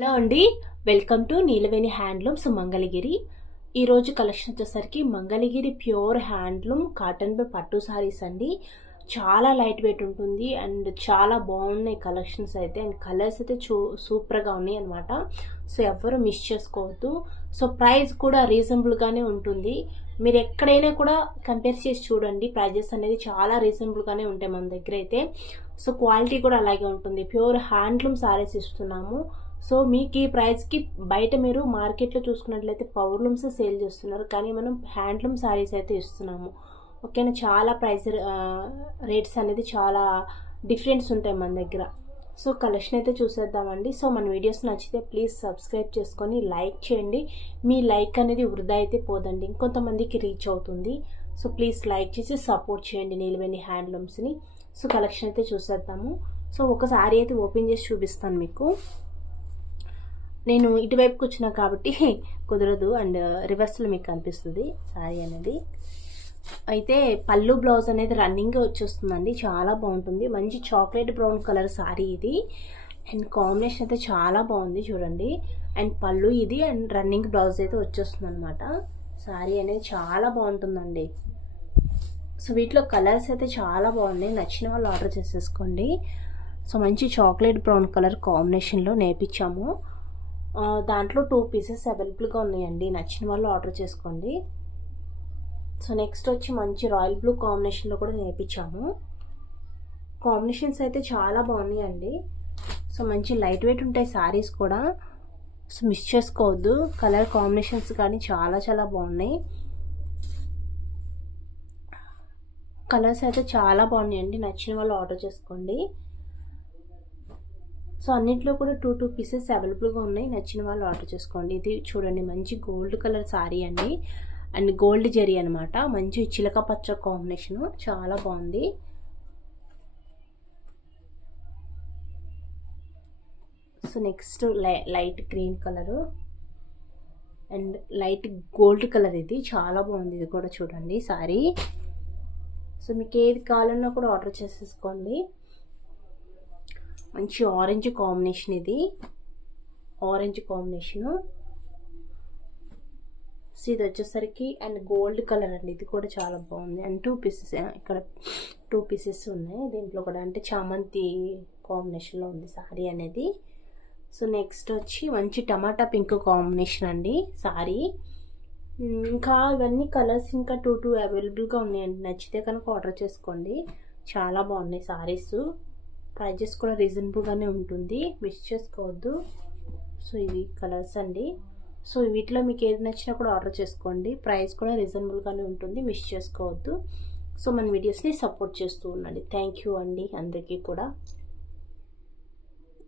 Hello అండి, welcome to Neelaveni handlooms Mangalagiri. ఈరోజు collection వచ్చేసరికి మంగళగిరి ప్యూర్ హ్యాండ్లూమ్ కాటన్ పై పట్టు సారీస్ అండి. చాలా లైట్ వెయిట్ ఉంటుంది అండ్ చాలా బాగున్నాయి కలెక్షన్స్ అయితే. అండ్ కలర్స్ అయితే సూపర్గా ఉన్నాయి అనమాట. సో ఎవరు మిస్ చేసుకోవద్దు. సో ప్రైస్ కూడా రీజనబుల్గానే ఉంటుంది. మీరు ఎక్కడైనా కూడా కంపేర్ చేసి చూడండి, ప్రైజెస్ అనేది చాలా రీజనబుల్గానే ఉంటాయి మన దగ్గర అయితే. సో క్వాలిటీ కూడా అలాగే ఉంటుంది. ప్యూర్ హ్యాండ్లూమ్ సారీస్ ఇస్తున్నాము. సో మీకు ఈ ప్రైస్కి బయట మీరు మార్కెట్లో చూసుకున్నట్లయితే పవర్లూమ్స్ సేల్ చేస్తున్నారు, కానీ మనం హ్యాండ్లూమ్ శారీస్ అయితే ఇస్తున్నాము. ఓకేనా, చాలా ప్రైస్ రేట్స్ అనేది చాలా డిఫరెన్స్ ఉంటాయి మన దగ్గర. సో కలెక్షన్ అయితే చూసేద్దామండి. సో మన వీడియోస్ నచ్చితే ప్లీజ్ సబ్స్క్రైబ్ చేసుకొని లైక్ చేయండి. మీ లైక్ అనేది వృధా అయితే పోదండి, ఇంకొంతమందికి రీచ్ అవుతుంది. సో ప్లీజ్ లైక్ చేసి సపోర్ట్ చేయండి నీలవేణి హ్యాండ్లూమ్స్ని. సో కలెక్షన్ అయితే చూసేద్దాము. సో ఒక శారీ అయితే ఓపెన్ చేసి చూపిస్తాను మీకు. నేను ఇటువైపుకి వచ్చినా కాబట్టి కుదరదు, అండ్ రివర్స్లో మీకు కనిపిస్తుంది శారీ అనేది. అయితే పళ్ళు బ్లౌజ్ అనేది రన్నింగ్ వచ్చేస్తుందండి, చాలా బాగుంటుంది. మంచి చాక్లెట్ బ్రౌన్ కలర్ శారీ ఇది, అండ్ కాంబినేషన్ అయితే చాలా బాగుంది చూడండి. అండ్ పళ్ళు ఇది, అండ్ రన్నింగ్ బ్లౌజ్ అయితే వచ్చేస్తుంది అనమాట. శారీ అనేది చాలా బాగుంటుందండి. సో వీటిలో కలర్స్ అయితే చాలా బాగున్నాయి, నచ్చిన వాళ్ళు ఆర్డర్ చేసేసుకోండి. సో మంచి చాక్లెట్ బ్రౌన్ కలర్ కాంబినేషన్లో నేర్పించాము. దాంట్లో 2 పీసెస్ అవైలబుల్గా ఉన్నాయండి, నచ్చిన వాళ్ళు ఆర్డర్ చేసుకోండి. సో నెక్స్ట్ వచ్చి మంచి రాయల్ బ్లూ కాంబినేషన్లో కూడా నేర్పించాము. కాంబినేషన్స్ అయితే చాలా బాగున్నాయండి. సో మంచి లైట్ వెయిట్ ఉంటాయి శారీస్ కూడా. సో మిస్ చేసుకోవద్దు, కలర్ కాంబినేషన్స్ కానీ చాలా చాలా బాగున్నాయి. కలర్స్ అయితే చాలా బాగున్నాయండి, నచ్చిన వాళ్ళు ఆర్డర్ చేసుకోండి. సో అన్నింటిలో కూడా 2 పీసెస్ అవైలబుల్గా ఉన్నాయి, నచ్చిన వాళ్ళు ఆర్డర్ చేసుకోండి. ఇది చూడండి, మంచి గోల్డ్ కలర్ శారీ అండి, అండ్ గోల్డ్ జరీ అనమాట. మంచి చిలక పచ్చ కాంబినేషను, చాలా బాగుంది. So next light green colour and light gold colour, ఇది చాలా బాగుంది. ఇది కూడా చూడండి శారీ. సో మీకు ఏది కావాలన్నా కూడా ఆర్డర్ చేసేసుకోండి. మంచి ఆరెంజ్ కాంబినేషన్, ఇది ఆరెంజ్ కాంబినేషను. సో ఇది వచ్చేసరికి అండ్ గోల్డ్ కలర్ అండి, ఇది కూడా చాలా బాగుంది. అండ్ 2 పీసెస్, ఇక్కడ 2 పీసెస్ ఉన్నాయి దీంట్లో కూడా, అంటే చామంతి కాంబినేషన్లో ఉంది శారీ అనేది. సో నెక్స్ట్ వచ్చి మంచి టమాటా పింక్ కాంబినేషన్ అండి శారీ. ఇంకా ఇవన్నీ కలర్స్ ఇంకా 2 అవైలబుల్గా ఉన్నాయండి, నచ్చితే కనుక ఆర్డర్ చేసుకోండి. చాలా బాగున్నాయి శారీస్, ప్రైజెస్ కూడా రీజనబుల్గానే ఉంటుంది, మిస్ చేసుకోవద్దు. సో ఇవి కలర్స్ అండి. సో వీటిలో మీకు ఏది నచ్చినా కూడా ఆర్డర్ చేసుకోండి, ప్రైస్ కూడా రీజనబుల్గానే ఉంటుంది, మిస్ చేసుకోవద్దు. సో మన వీడియోస్ని సపోర్ట్ చేస్తూ ఉండండి. థ్యాంక్ యూ అండి అందరికీ కూడా.